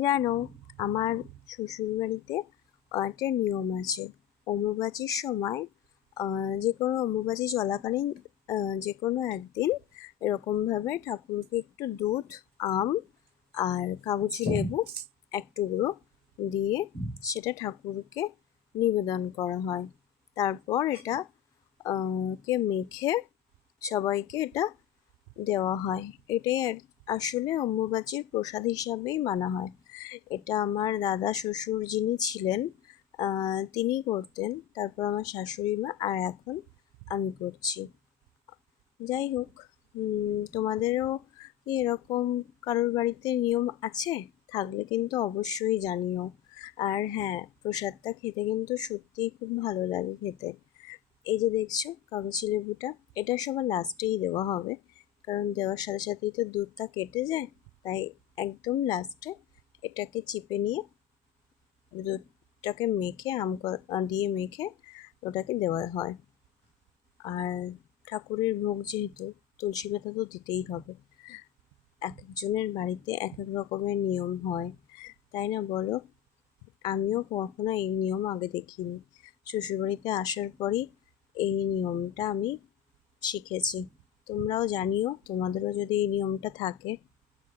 জানো আমার শ্বশুরবাড়িতে একটা নিয়ম আছে। অম্বুবাচীর সময় যে কোনো অম্বুবাচী চলাকালীন যে কোনো একদিন এরকমভাবে ঠাকুরকে একটু দুধ, আম আর কাগজি লেবু এক টুকরো দিয়ে সেটা ঠাকুরকে নিবেদন করা হয়। তারপর এটা কে মেখে সবাইকে এটা দেওয়া হয়। এটাই আসলে অম্বুবাচীর প্রসাদ হিসাবেই মানা হয়। এটা আমার দাদা, শ্বশুর যিনি ছিলেন তিনি করতেন। তারপর আমার শাশুড়ি মা, আর এখন আমি করছি। যাই হোক তোমাদেরও কি এরকম কারোর বাড়িতে নিয়ম আছে? থাকলে কিন্তু অবশ্যই জানিও। আর হ্যাঁ প্রসাদটা খেতে কিন্তু সত্যিই খুব ভালো লাগে খেতে। এই যে দেখছ, কাগজি লেবুটা, এটা সবার লাস্টেই দেওয়া হবে। কারণ দেওয়ার সাথে সাথেই তো দুধটা কেটে যায়, তাই একদম লাস্টে এটাকে চিপে নিয়ে দুধটাকে মেখে, আম দিয়ে মেখে ওটাকে দেওয়া হয়। আর ঠাকুরের ভোগ যেহেতু, তুলসী পাতা তো দিতেই হবে। এক একজনের বাড়িতে এক এক রকমের নিয়ম হয়। তাই না বলো? আমিও কখনো এই নিয়ম আগে দেখিনি। শ্বশুরবাড়িতে আসার পরই এই নিয়মটা আমি শিখেছি। তোমরাও জানিও, তোমাদেরও যদি এই নিয়মটা থাকে।